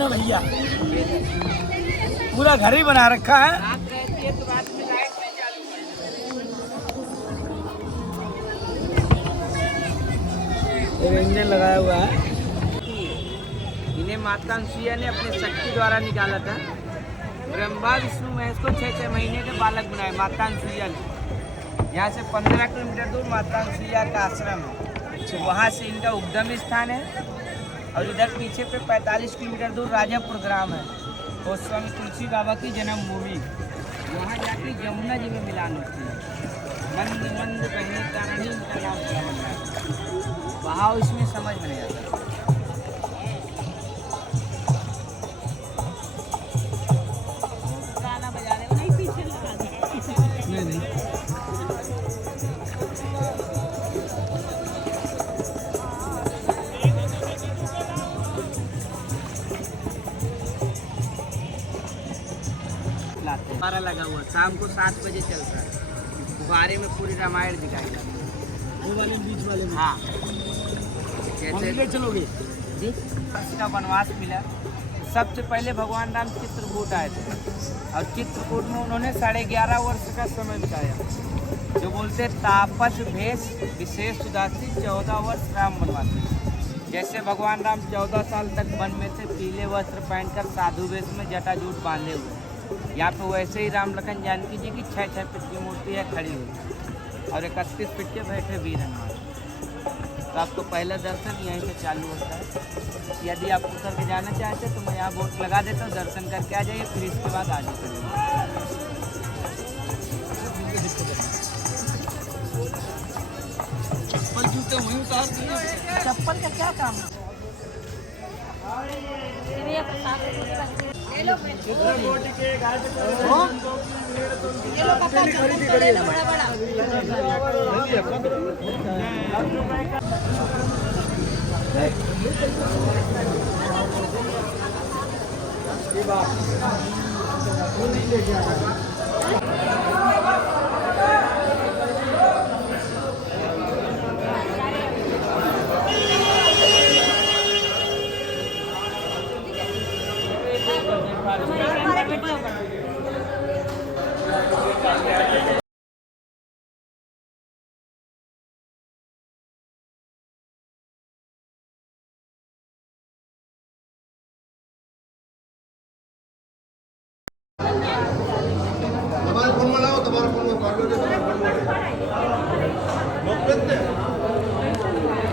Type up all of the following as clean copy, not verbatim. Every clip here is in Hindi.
ना भैया, पूरा घर ही बना रखा है। इंजन लगाया हुआ है। इन्हें माता अनुसुईया ने अपने शक्ति द्वारा निकाला था। ब्रह्मा विष्णु महेश को 6-6 महीने के बालक बनाए माता अनुसुईया ने। यहाँ से 15 किलोमीटर दूर माता अनुसुईया का आश्रम है, वहाँ से इनका उद्गम स्थान है। और इधर पीछे पे 45 किलोमीटर दूर राजापुर ग्राम है, और स्वामी तुलसी बाबा की जन्मभूमि। वहाँ जाके यमुना जी में मिलान होती है। मंद मंद बहने तारणी उनका नाम क्या बन रहा है, बहाव इसमें समझ में नहीं आता। गाना बजा रहे हो नहीं, पीछे लगा दो। नहीं फुब्बारा लगा हुआ, शाम को 7 बजे चलता है। फुब्बारे में पूरी रामायण दिखाई जाती है। वो वाले बीच वाले में। हाँ, हम ले चलोगे जी का वनवास मिला। सबसे पहले भगवान राम चित्रकूट आए थे, और चित्रकूट में उन्होंने 11.5 वर्ष का समय बिताया। जो बोलते तापस भेष विशेष उदासी 14 वर्ष राम वनवासी। जैसे भगवान राम 14 साल तक वन में थे, पीले वस्त्र पहनकर साधु वेश में जटाजूट बांधे हुए। यहाँ पे वैसे ही राम लखन जानकी जी की 6-6 फीट की मूर्ति है खड़ी हुई, और 31 फीट के बैठे वीर हनुमान। तो आपको पहला दर्शन यहीं से चालू होता है। यदि आप उतर के जाना चाहते हैं तो मैं यहाँ बोर्ड लगा देता हूँ, दर्शन करके आ जाइए, फिर इसके बाद आगे चलिए। चप्पल जूते वहीं उतार दिए। चप्पल का क्या काम है?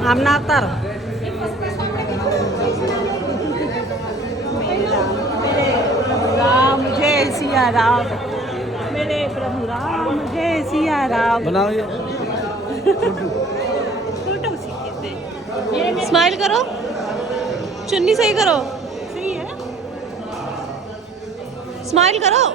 हम ना तर राम जय सिया राम, मेरे प्रभु राम जय सिया राम। बनाओ ये स्माइल करो, चुन्नी सही करो, सही है, स्माइल करो।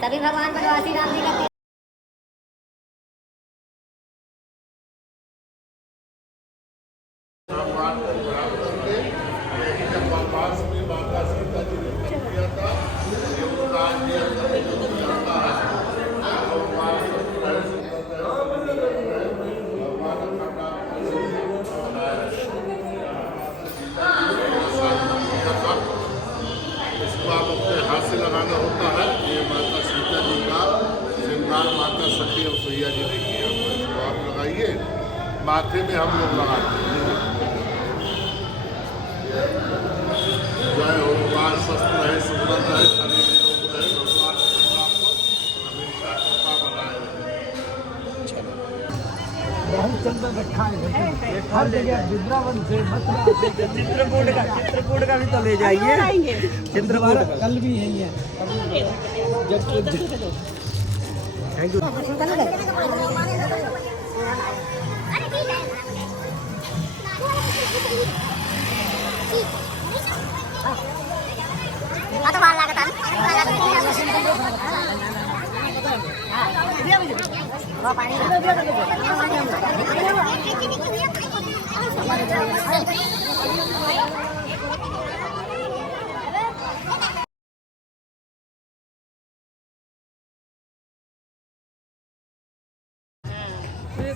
सभी भगवान बनवासी राम जी का लगाना होता है। ये माता सीता जी का श्रृंगार माता सखी और सैया जी ने किया। इसको आप लगाइए, माथे में हम लोग लगाते हैं। जय हो, बाल स्वस्थ रहे, सुंदर रहे, शरीर निरोग रहे, भगवान आपको हमेशा कृपा बनाए रहे। बहुत सुंदर रखा है, हर जगह वृंदावन से चित्रकूट का भी तो ले जाइए। चित्रकूट कल भी है ये। Thank you. तो बाल लागत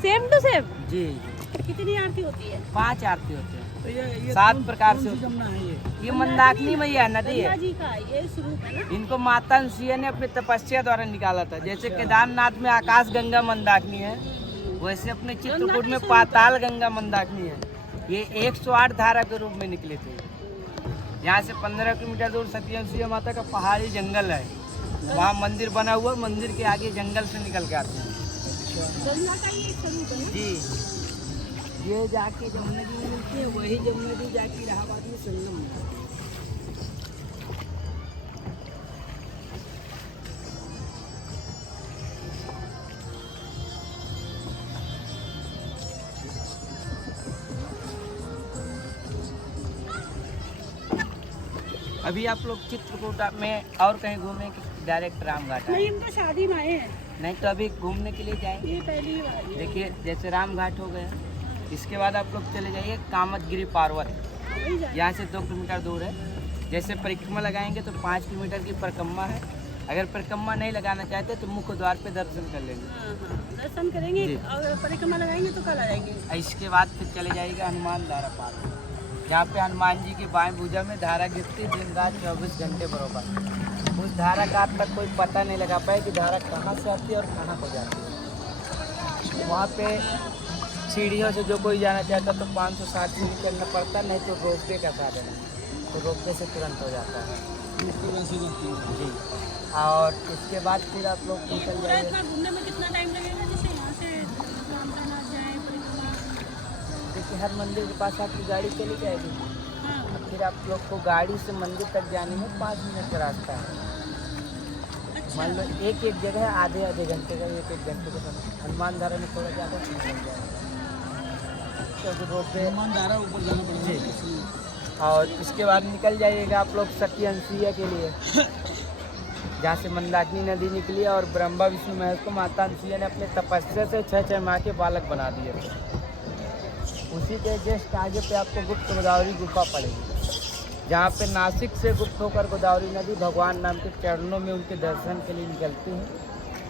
सेम टू सेम। जी कितनी आरती होती है? 5 आरती होते हैं, तो ये 7 प्रकार से। जमुना है ये मंदाकिनी मैया नदी गंगा है। जी का ये स्वरूप है ना। इनको माता अनुसुईया ने अपनी तपस्या द्वारा निकाला था। जैसे केदारनाथ में आकाश गंगा मंदाकिनी है, वैसे अपने चित्रकूट में पाताल गंगा मंदाकिनी है। ये 108 धारा के रूप में निकले थे। यहाँ से 15 किलोमीटर दूर सती अनुसुईया माता का पहाड़ी जंगल है, वहाँ मंदिर बना हुआ, मंदिर के आगे जंगल से निकल के आते हैं। गंगा का ये स्वरूप है ना। जी ये जाके जमुना जी में मिलती है, वही जमुना जी जाके इलाहाबाद में संगम में। अभी आप लोग चित्रकूट में और कहीं घूमे कि डायरेक्ट रामघाट आए? नहीं, हम तो शादी में आए हैं। नहीं तो अभी घूमने के लिए जाएंगे। ये पहली बार है। देखिए जैसे रामघाट हो गया, इसके बाद आप लोग चले जाइए कामतगिरी पर्वत, वही जा- यहाँ से 2 किलोमीटर दूर है। जैसे परिक्रमा लगाएंगे तो 5 किलोमीटर की परिक्रमा है। अगर परिक्रमा नहीं लगाना चाहते तो मुख्य द्वार पे दर्शन कर लेंगे। हाँ, हाँ, दर्शन करेंगे जी। और परिक्रमा लगाएंगे तो कल आ जाएंगे। इसके बाद फिर चले जाइएगा हनुमान धारा पार, जहाँ पे हनुमान जी की बाएं भुजा में धारा गिरती दिन रात 24 घंटे बराबर। उस धारा का आज तक कोई पता नहीं लगा पाया कि धारा कहाँ से आती है और कहाँ को जाती है। वहाँ पे सीढ़ियों से जो कोई जाना चाहता तो 560 सीढ़ी करना पड़ता, नहीं तो रोपवे का साधन है, तो रोपवे से तुरंत हो जाता है। जी और इसके बाद फिर आप लोग निकल पूरा जाइए। इतना घूमने में कितना टाइम लगेगा? जैसे यहाँ से रामतानाथ जाए परिक्रमा। देखिए हर मंदिर के पास आपकी गाड़ी चली जाएगी, हाँ, और फिर आप लोग को गाड़ी से मंदिर तक जाने में 5 मिनट का रास्ता है। अच्छा। मान लो एक एक जगह आधे आधे घंटे का, एक एक घंटे का समय। हनुमान धारा में थोड़ा ज़्यादा समय लग जाएगा, क्योंकि रोड पे धारा ऊपर जाना पड़ेगा। जी। और इसके बाद निकल जाइएगा आप लोग सती अनुसुईया के लिए, जहाँ से मंदाकिनी नदी निकली है और ब्रह्मा विष्णु महेश को माता अनुसुईया ने अपने तपस्या से 6 माह के बालक बना दिए थे। उसी के जस्ट आगे पे आपको गुप्त गोदावरी गुफा पड़ेगी, जहाँ पे नासिक से गुप्त होकर गोदावरी नदी भगवान नाम के चरणों में उनके दर्शन के लिए निकलती है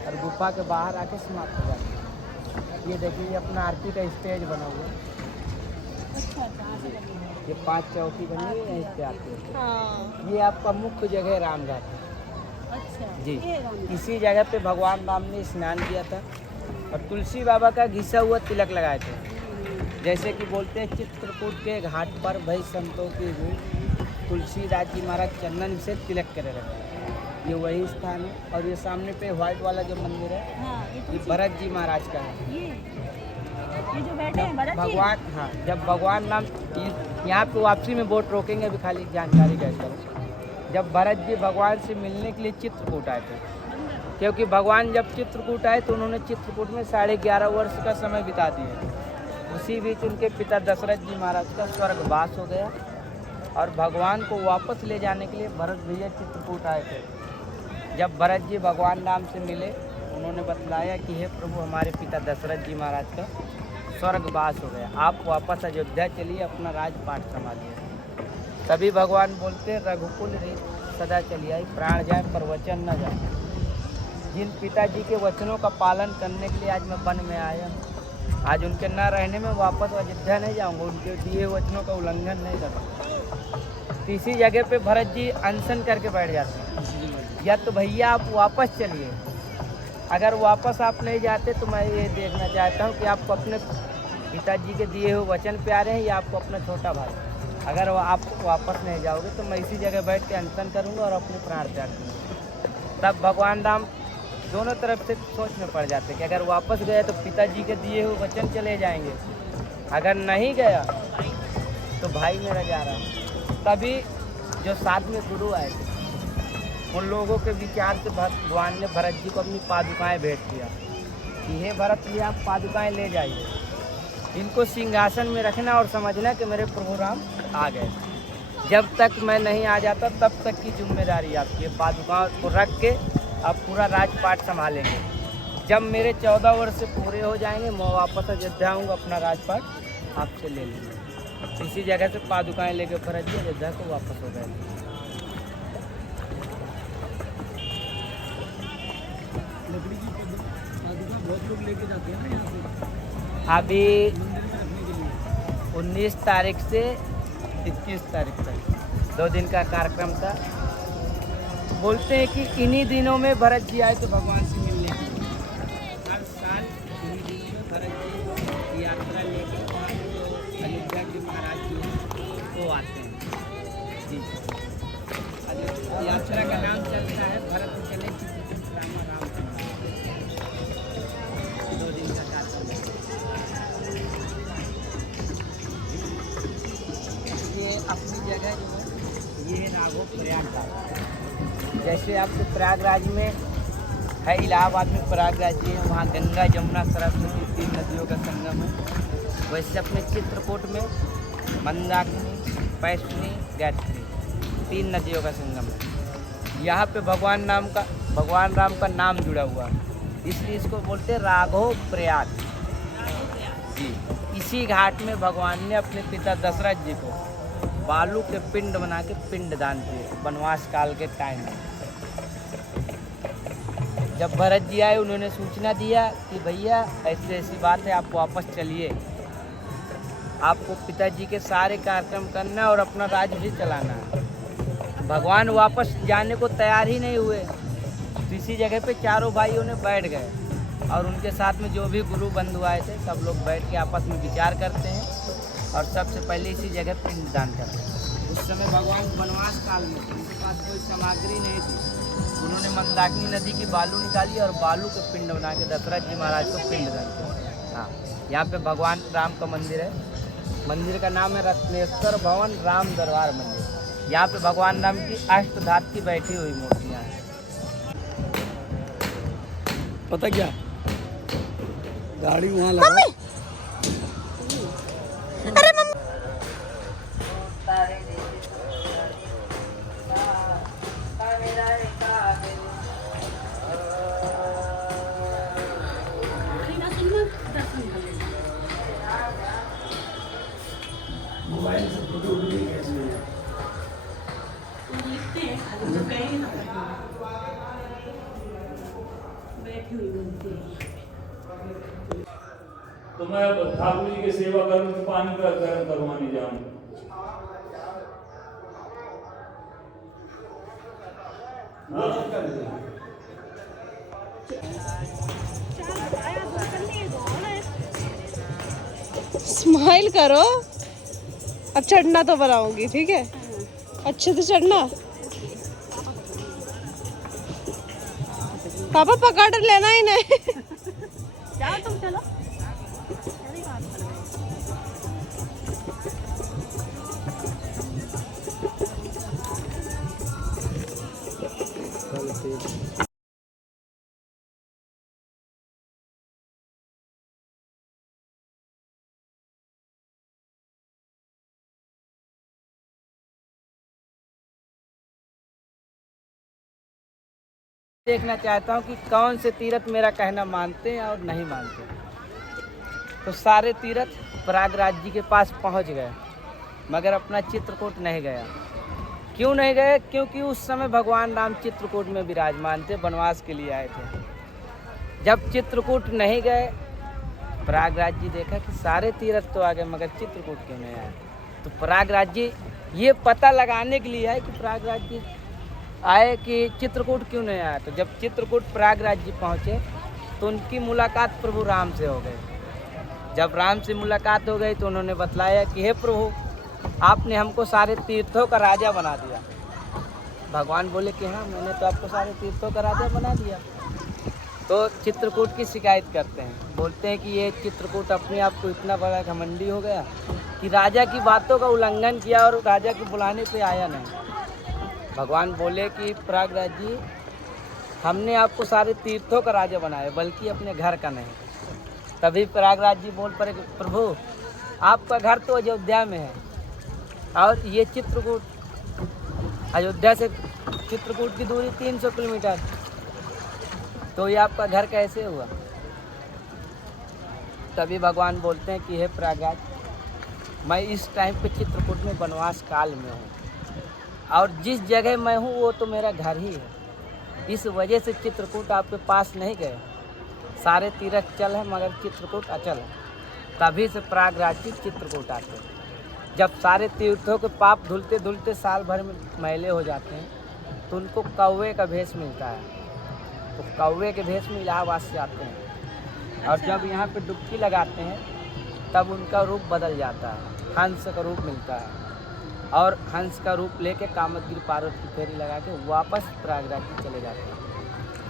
और गुफा के बाहर आके समाप्त हो जाती है। ये देखिए ये अपना आरती का स्टेज बना हुआ है। अच्छा, कहाँ से लगेगा? ये 5 चौकी बनी हुई है, इस पे आते हैं। हाँ, ये आपका मुख्य जगह रामघाट है। अच्छा। जी ये राम- इसी जगह पे भगवान राम ने स्नान किया था और तुलसी बाबा का घिसा हुआ तिलक लगाए थे। जैसे कि बोलते हैं चित्रकूट के घाट पर भई संतों की भीड़, तुलसीदास जी महाराज चंदन से तिलक करे रहे। ये वही स्थान है। और ये सामने पे व्हाइट वाला जो मंदिर है, हाँ, ये ये तुलसी- भरत जी महाराज का है। ये जो बैठे हैं भरत जी? भगवान, हाँ, जब भगवान राम यहाँ पे वापसी में बोट रोकेंगे, अभी खाली जानकारी गए करो। जब भरत जी भगवान से मिलने के लिए चित्रकूट आए थे, क्योंकि भगवान जब चित्रकूट आए तो उन्होंने चित्रकूट में 11.5 वर्ष का समय बिता दिया। उसी बीच उनके पिता दशरथ जी महाराज का स्वर्गवास हो गया और भगवान को वापस ले जाने के लिए भरत भैया चित्रकूट आए थे। जब भरत जी भगवान राम से मिले, उन्होंने बतलाया कि हे प्रभु, हमारे पिता दशरथ जी महाराज का स्वर्गवास हो गया, आप वापस अयोध्या चलिए, अपना राजपाट संभालिए। तभी भगवान बोलते रघुकुल रे सदा चलिए, प्राण जाए पर वचन न जाए। जिन पिताजी के वचनों का पालन करने के लिए आज मैं वन में आया हूँ, आज उनके न रहने में वापस अयोध्या नहीं जाऊँगा, उनके दिए वचनों का उल्लंघन नहीं करूँगा। इसी जगह पे भरत जी अनशन करके बैठ जाते हैं, या तो भैया आप वापस चलिए, अगर वापस आप नहीं जाते तो मैं ये देखना चाहता हूँ कि आपको अपने पिताजी के दिए हुए वचन प्यारे हैं या आपको अपना छोटा भाई। अगर आप वापस नहीं जाओगे तो मैं इसी जगह बैठ के अनशन करूँगा और अपने प्राण त्याग दूँगा। तब भगवान राम दोनों तरफ से सोच में पड़ जाते कि अगर वापस गए तो पिताजी के दिए हुए वचन चले जाएंगे, अगर नहीं गया तो भाई मेरा जा रहा है। तभी जो साथ में गुरु आए थे, उन लोगों के विचार से भगवान ने भरत जी को अपनी पादुकाएं भेंट किया कि हे भरत जी, आप पादुकाएं ले जाइए, इनको सिंहासन में रखना और समझना कि मेरे प्रभु राम आ गए। जब तक मैं नहीं आ जाता तब तक की जिम्मेदारी आपकी है। पादुकाओं को रख के आप पूरा राजपाट संभालेंगे। जब मेरे 14 वर्ष से पूरे हो जाएंगे मैं वापस अयोध्या आऊँगा, अपना राजपाट आपसे ले लूँगा। इसी जगह से पादुकाएँ लेके भरत जी अयोध्या को वापस हो गए। लकड़ी की पादुका बहुत लोग लेके जाते हैं ना यहाँ से अभी मंदिर में रखने के लिए। 19 तारीख से 21 तारीख तक 2 दिन का कार्यक्रम था। बोलते हैं कि इन्हीं दिनों में भरत जी आए तो भगवान से मिलने के लिए। हर साल इन्हीं दिनों में भरत जी यात्रा लेके अयोध्या के महाराज जी वो आते हैं जी। यात्रा का नाम चलता है भरत चले चित्रकूट रामा राम का 2 दिन का कार्यक्रम। ये अपनी जगह जो है ये राघव प्रयागराज। जैसे आपके प्रयागराज में है, इलाहाबाद में प्रयागराज जी है, वहाँ गंगा जमुना सरस्वती 3 नदियों का संगम है। वैसे अपने चित्रकूट में मंदाकिनी, पैसनी, गायत्री 3 नदियों का संगम है। यहाँ पे भगवान राम का नाम जुड़ा हुआ है, इसलिए इसको बोलते हैं राघव प्रयाग जी। इसी घाट में भगवान ने अपने पिता दशरथ जी को बालू के पिंड बना के पिंड दान दिए वनवास काल के टाइम में। जब भरत जी आए उन्होंने सूचना दिया कि भैया ऐसी ऐसी बात है, आप वापस चलिए, आपको पिताजी के सारे कार्यक्रम करना और अपना राज्य भी चलाना है। भगवान वापस जाने को तैयार ही नहीं हुए, तो इसी जगह पे चारों भाइयों ने बैठ गए और उनके साथ में जो भी गुरु बंधु आए थे सब लोग बैठ के आपस में विचार करते हैं और सबसे पहले इसी जगह पिंडदान करते हैं। उस समय भगवान वनवास काल में थे, उनके पास कोई सामग्री नहीं थी। उन्होंने मंदाकिनी नदी की बालू निकाली और बालू के पिंड बना के दशरथ जी महाराज को पिंडदान किया। हाँ, यहाँ पे भगवान राम का मंदिर है। मंदिर का नाम है रत्नेश्वर भवन राम दरबार मंदिर। यहाँ पे भगवान राम की अष्टधात की बैठी हुई मूर्तियाँ हैं। पता क्या, गाड़ी वहाँ लगा मोबाइल से फोटो तो मैं ठाकुर जी की सेवा करूँ तो पानी का गर्म करवाने जाऊँ। स्माइल करो। अब चढ़ना तो बनाऊंगी, ठीक है? अच्छे से चढ़ना। पापा पकड़ लेना ही नहीं। जाओ तुम, चलो। देखना चाहता हूँ कि कौन से तीर्थ मेरा कहना मानते हैं और नहीं मानते। तो सारे तीर्थ प्रयागराज जी के पास पहुँच गए, मगर अपना चित्रकूट नहीं गया। क्यों नहीं गए? क्योंकि उस समय भगवान राम चित्रकूट में विराजमान थे, वनवास के लिए आए थे। जब चित्रकूट नहीं गए, प्रयागराज जी देखा कि सारे तीर्थ तो आ गए मगर चित्रकूट क्यों नहीं आए। तो प्रयागराज जी ये पता लगाने के लिए आए कि प्रयागराज जी आए कि चित्रकूट क्यों नहीं आया। तो जब चित्रकूट प्रयागराज जी पहुँचे तो उनकी मुलाकात प्रभु राम से हो गई। जब राम से मुलाकात हो गई तो उन्होंने बतलाया कि हे प्रभु, आपने हमको सारे तीर्थों का राजा बना दिया। भगवान बोले कि हाँ, मैंने तो आपको सारे तीर्थों का राजा बना दिया। तो चित्रकूट की शिकायत करते हैं, बोलते हैं कि ये चित्रकूट अपने आप को इतना बड़ा घमंडी हो गया कि राजा की बातों का उल्लंघन किया और राजा के बुलाने पे आया नहीं। भगवान बोले कि प्रयागराज जी, हमने आपको सारे तीर्थों का राजा बनाया, बल्कि अपने घर का नहीं। तभी प्रयागराज जी बोल पड़े कि प्रभु, आपका घर तो अयोध्या में है और ये चित्रकूट, अयोध्या से चित्रकूट की दूरी 300 किलोमीटर। तो ये आपका घर कैसे हुआ? तभी भगवान बोलते हैं कि हे प्रयागराज, मैं इस टाइम पे चित्रकूट में वनवास काल में हूँ और जिस जगह मैं हूँ वो तो मेरा घर ही है। इस वजह से चित्रकूट आपके पास नहीं गए। सारे तीर्थ चल है मगर चित्रकूट अचल है। तभी से प्रयागराज की चित्रकूट आते हैं। जब सारे तीर्थों के पाप धुलते धुलते साल भर में मैले हो जाते हैं तो उनको कौवे का भेष मिलता है। तो कौवे के भेष में इलाहाबाद से आते हैं और जब यहाँ पे डुबकी लगाते हैं तब उनका रूप बदल जाता है, हंस का रूप मिलता है और हंस का रूप लेके कामतगिरी पार्वती की फेरी लगा के वापस प्रयागराज में चले जाते हैं।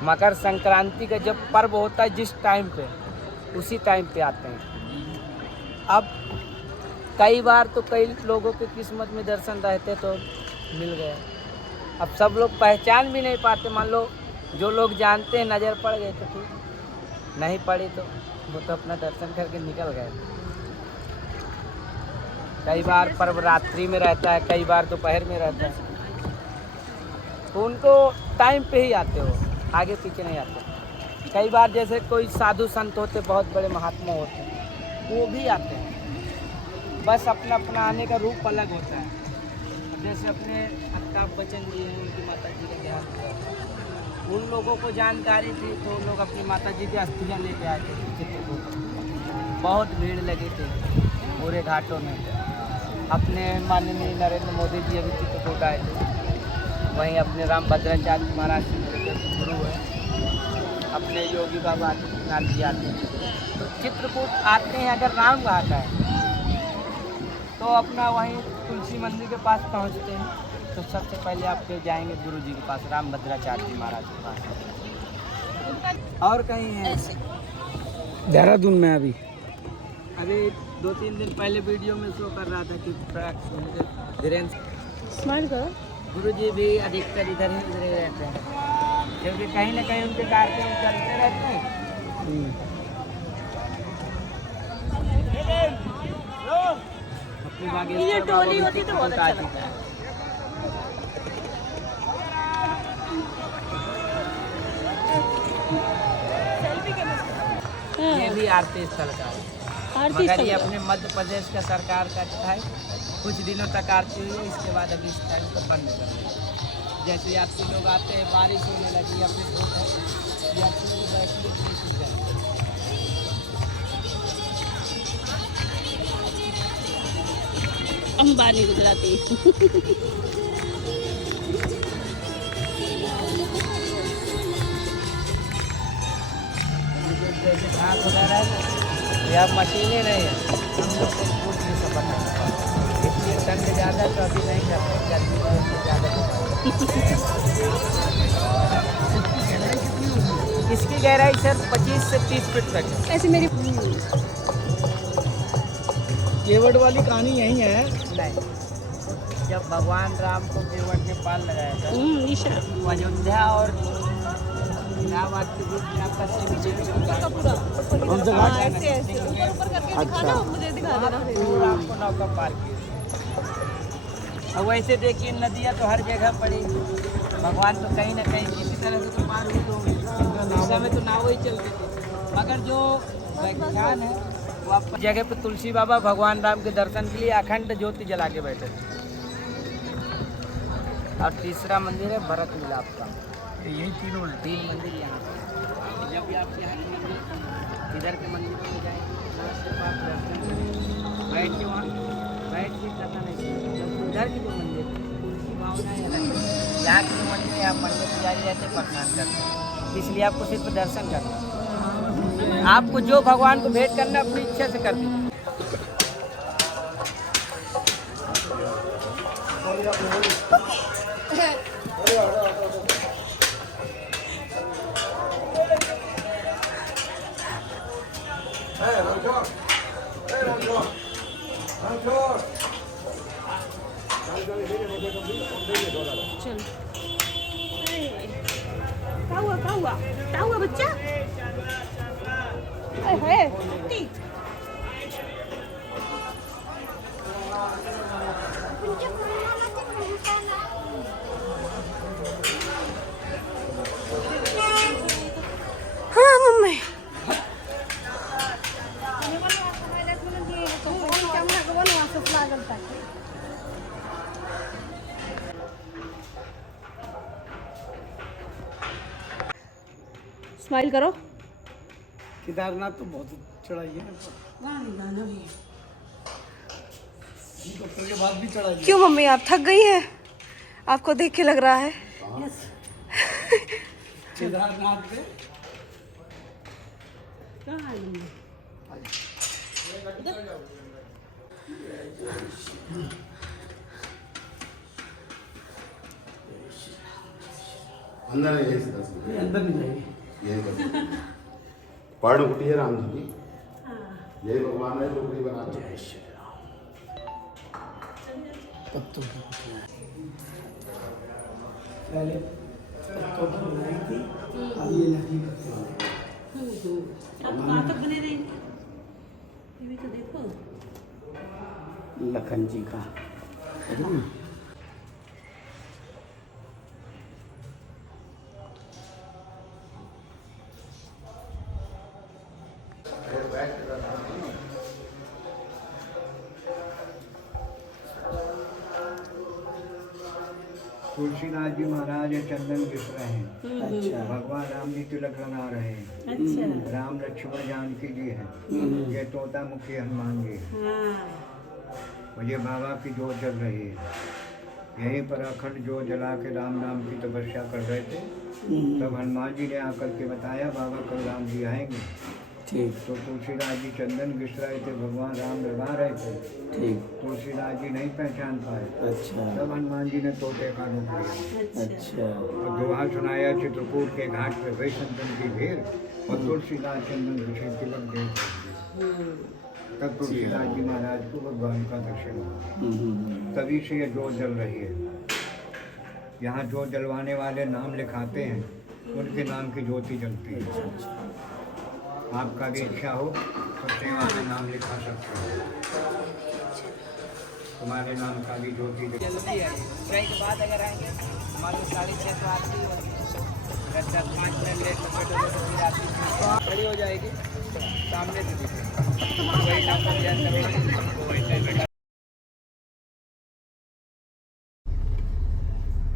मकर संक्रांति का जब पर्व होता है जिस टाइम पे, उसी टाइम पे आते हैं। अब कई बार तो कई लोगों की किस्मत में दर्शन रहते तो मिल गए। अब सब लोग पहचान भी नहीं पाते। मान लो जो लोग जानते हैं नज़र पड़ गए तो ठीक, नहीं पड़ी तो वो तो अपना दर्शन करके निकल गए। कई बार पर्व रात्रि में रहता है, कई बार दोपहर में रहता है, तो उनको टाइम पे ही आते हो, आगे पीछे नहीं आते। कई बार जैसे कोई साधु संत होते, बहुत बड़े महात्मा होते हैं, वो भी आते हैं, बस अपना अपना आने का रूप अलग होता है। जैसे अपने अमिताभ बच्चन जी हैं, उनकी माता जी का देहांत हुआ, उन लोगों को जानकारी थी तो लोग अपनी माता जी की अस्थियाँ लेके आए थे चित्रकूट। बहुत भीड़ लगी थी पूरे घाटों में। अपने माननीय नरेंद्र मोदी जी अभी चित्रकूट आए थे। वहीं अपने राम भद्राचार्य महाराज के गुरु है, अपने योगी बाबा आदित्यनाथ जी आते हैं। तो चित्रकूट आते हैं अगर राम घाट है तो अपना वहीं तुलसी मंदिर के पास पहुंचते हैं तो सबसे पहले आप जाएंगे गुरु जी के पास, राम भद्राचार्य जी महाराज के पास। और कहीं है देहरादून में अभी अभी 2-3 दिन पहले वीडियो में शो कर रहा था कि धीरेन्द्र स्मार्ट करो। गुरु जी भी अधिकतर इधर ही रहते हैं क्योंकि कहीं ना कहीं उनके कार्यक्रम चलते रहते हैं। ये टोली होती तो बहुत अच्छा लगता है। ये भी आरती स्थल का है, मगर ये अपने मध्य प्रदेश का सरकार का है। कुछ दिनों तक आरती हुई है, इसके बाद अभी इस टाइम को बंद कर दिया। जैसे यात्री लोग आते हैं, बारिश होने लगी या फिर धूप है, यात्री लोग बैठने के लिए सूख जाते हैं। अंबानी गुजराती। जैसे घास वगैरह है या मशीनें नहीं है, हम लोग को फूट नहीं सफर नहीं कर पाते। इसलिए ठंड ज़्यादा तो अभी नहीं करते, गर्मी ज़्यादा हो पाती। इसकी गहराई सर 25 से 30 फीट तक है। ऐसे मेरी केवट वाली कहानी यही है। नहीं, जब भगवान राम को केवट के पाल लगाया था निशा तो अयोध्या और इलाहाबाद के बीच में आपका नीचे कौन सा घाट? ऐसे ऐसे ऊपर ऊपर करके दिखाना, मुझे दिखा देना। राम को नौका पार किया। और वैसे देखिए नदियाँ तो हर जगह पड़ी, भगवान तो कहीं ना कहीं किसी तरह से तो पार हुई होंगे। उस समय तो नाव ही चलती थी, मगर जो व्याख्यान है वो आप जगह पे तुलसी बाबा भगवान राम के दर्शन के लिए अखंड ज्योति जला के बैठे थे। और तीसरा मंदिर है भरत मिलाप का। यही तीन मंदिर यहाँ पे। जब भी आप यहाँ के मंदिर इधर के मंदिरों में जाएंगे तो आप दर्शन करेंगे, बैठ के वहाँ बैठ के करना नहीं चाहिए। जब उधर के जो मंदिर है उनकी भावना है अलग। यहाँ के जो मंदिर है आप मंदिर पुजारी रहते परेशान करते हैं, इसलिए आपको सिर्फ दर्शन करना है। आपको जो भगवान को भेंट करना अपनी इच्छा से कर दीजिए। चल क्या हुआ बच्चा? अरे कुत्ती। स्माइल करो। केदारनाथ तो बहुत चढ़ाई है, हेलीकॉप्टर के बाद भी चढ़ाई है। क्यों मम्मी आप थक गई है? आपको देख के लग रहा है। केदारनाथ पे अंदर नहीं जाइए, अंदर नहीं जाएगी। यही बस पर्ण कुटी है राम जी की, यही भगवान है टोकरी बना के। पत्तों की कुटिया पहले पत्तों की बनाई थी, अब ये लकड़ी पत्ते बने ये भी तो देखो लखन जी का। तुलसीदास जी महाराज चंदन घिस रहे हैं। अच्छा भगवान राम जी तिलक लगा रहे हैं। राम लक्ष्मण जानकी जी है। ये तोता मुखी हनुमान जी है। और ये बाबा की जोत जल रही है। यहीं पर अखंड जोत जला के राम नाम की तपस्या कर रहे थे। तब हनुमान जी ने आकर के बताया बाबा कल राम जी आएंगे। ठीक तो तुलसीदास जी चंदन घिस रहे थे, भगवान राम लगा रहे थे। ठीक तुलसीदास जी नहीं पहचान पाए। अच्छा तब हनुमान जी ने तोते का रूप लिया अच्छा और दोहा सुनाया चित्रकूट के घाट पे वही संतन की भीड़ और तुलसीदास चंदन घिसे तिलक दे। तब तुलसीदास जी महाराज को भगवान का दर्शन हुआ। तभी से ये जोत जल रही है। यहाँ जोत जलवाने वाले नाम लिखाते हैं, उनके नाम की ज्योति जलती है। आपका भी इच्छा हो तो सेवा में नाम लिखा सकते हो, तुम्हारे नाम का भी ज्योति जल। जल्दी आइए, ट्रेन के बाद अगर आएंगे मान लो 6:30 तो आती है, अगर 4-5 मिनट लेट में बैठोगे तो फिर आती खड़ी हो जाएगी सामने से दिखेगी। वही नाम का ध्यान करवाएंगे।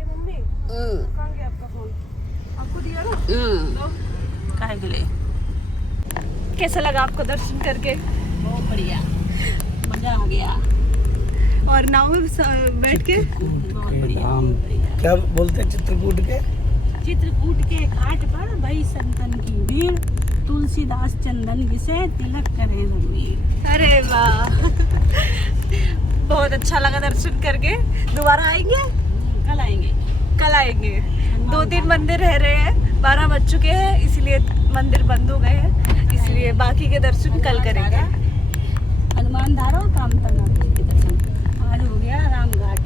मम्मी कहाँ गया आपका फोन? आपको दिया ना? काहे के लिए? कैसा लगा आपको दर्शन करके? बहुत बढ़िया, मजा आ गया। और नाव में बैठ के बहुत बढ़िया, धाम बहुत बढ़िया। क्या बोलते हैं चित्रकूट के? चित्रकूट के घाट पर भई संतन की भीड़, तुलसीदास चंदन घिसे तिलक करे रघुवीर। अरे वाह बहुत अच्छा लगा दर्शन करके। दोबारा आएंगे? कल आएंगे। कल आएंगे। 2-3 मंदिर रह रहे हैं, 12 बज चुके हैं इसलिए मंदिर बंद हो गए हैं, इसलिए बाकी के दर्शन कल करेंगे। हनुमान धारा और कामतंगा के दर्शन आज हो गया। रामघाट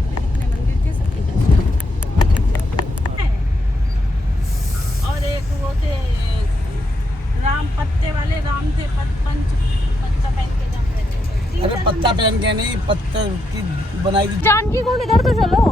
पे जितने मंदिर थे सबके दर्शन। और एक वो थे राम पत्ते वाले राम थे, पत्ता पहन के जम रहे थे। अरे पत्ता पहन के नहीं, पत्थर की बनाई थी। जानकी कौन? इधर तो चलो।